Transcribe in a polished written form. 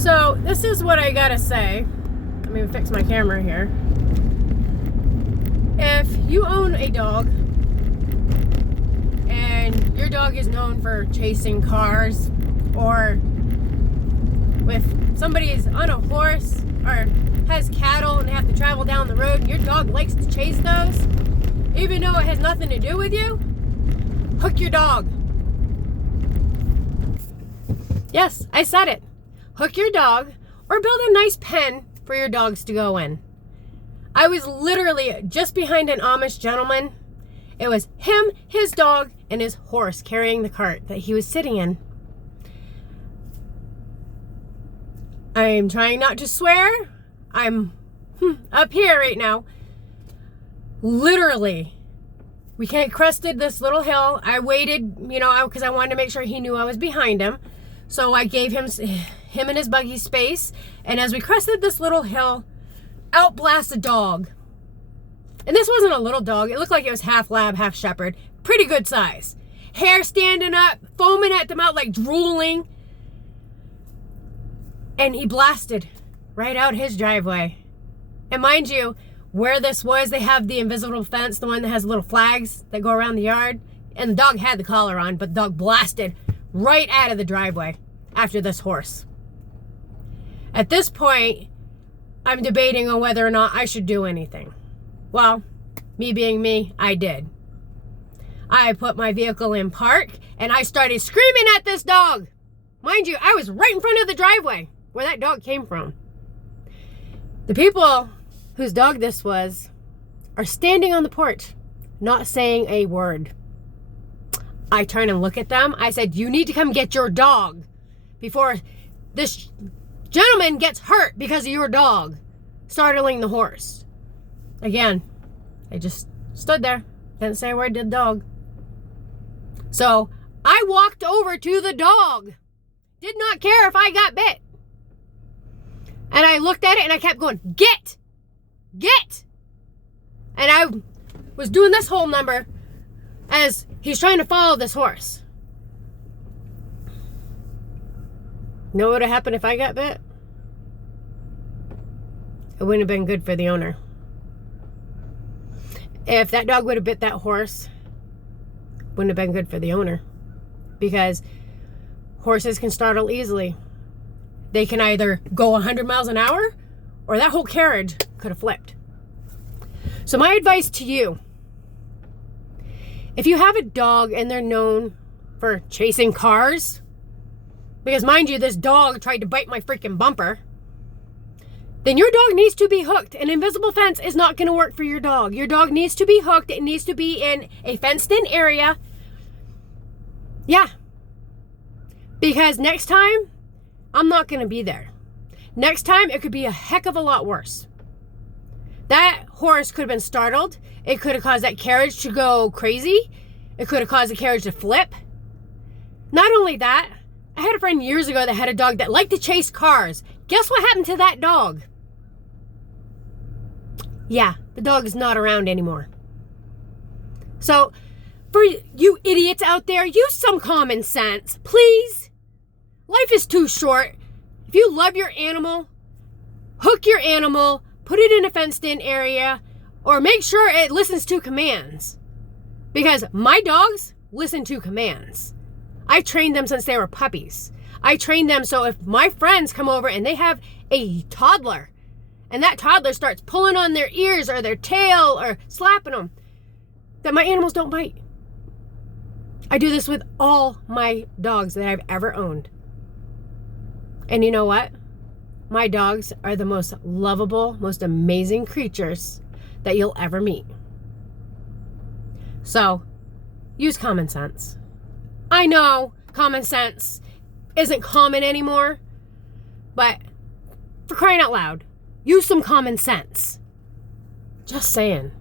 So this is what I gotta say. Let me fix my camera here. If you own a dog and your dog is known for chasing cars, or if somebody is on a horse or has cattle and they have to travel down the road and your dog likes to chase those, even though it has nothing to do with you, hook your dog. Yes, I said it. Hook your dog or build a nice pen for your dogs to go in. I was literally just behind an Amish gentleman. It was him, his dog, and his horse carrying the cart that he was sitting in. I'm trying not to swear. I'm up here right now. Literally, we crested this little hill. I waited, because I wanted to make sure he knew I was behind him. So I gave him and his buggy space. And as we crested this little hill, out blasts a dog. And this wasn't a little dog. It looked like it was half lab, half shepherd. Pretty good size. Hair standing up, foaming at the mouth, like drooling. And he blasted right out his driveway. And mind you, where this was, they have the invisible fence, the one that has little flags that go around the yard. And the dog had the collar on, but the dog blasted right out of the driveway after this horse. At this point, I'm debating on whether or not I should do anything. Well, me being me, I did. I put my vehicle in park and I started screaming at this dog. Mind you, I was right in front of the driveway where that dog came from. The people whose dog this was are standing on the porch, not saying a word. I turn and look at them. I said, you need to come get your dog before this gentleman gets hurt because of your dog startling the horse. Again, I just stood there, didn't say a word to the dog. So I walked over to the dog, did not care if I got bit. And I looked at it and I kept going, get. And I was doing this whole number as he's trying to follow this horse. You know what would have happened if I got bit? It wouldn't have been good for the owner. If that dog would have bit that horse, it wouldn't have been good for the owner. Because horses can startle easily. They can either go 100 miles an hour or that whole carriage could have flipped. So my advice to you, if you have a dog and they're known for chasing cars, because mind you, this dog tried to bite my freaking bumper, then your dog needs to be hooked. An invisible fence is not going to work for your dog. Your dog needs to be hooked. It needs to be in a fenced-in area. Yeah. Because next time, I'm not going to be there. Next time, it could be a heck of a lot worse. That horse could have been startled. It could have caused that carriage to go crazy. It could have caused the carriage to flip. Not only that, I had a friend years ago that had a dog that liked to chase cars. Guess what happened to that dog? Yeah, the dog is not around anymore. So, for you idiots out there, use some common sense, please. Life is too short. If you love your animal, hook your animal, put it in a fenced-in area, or make sure it listens to commands. Because my dogs listen to commands. I trained them since they were puppies. I trained them so if my friends come over and they have a toddler, and that toddler starts pulling on their ears or their tail or slapping them, that my animals don't bite. I do this with all my dogs that I've ever owned. And you know what? My dogs are the most lovable, most amazing creatures that you'll ever meet. So, use common sense. I know common sense isn't common anymore, but for crying out loud, use some common sense. Just saying.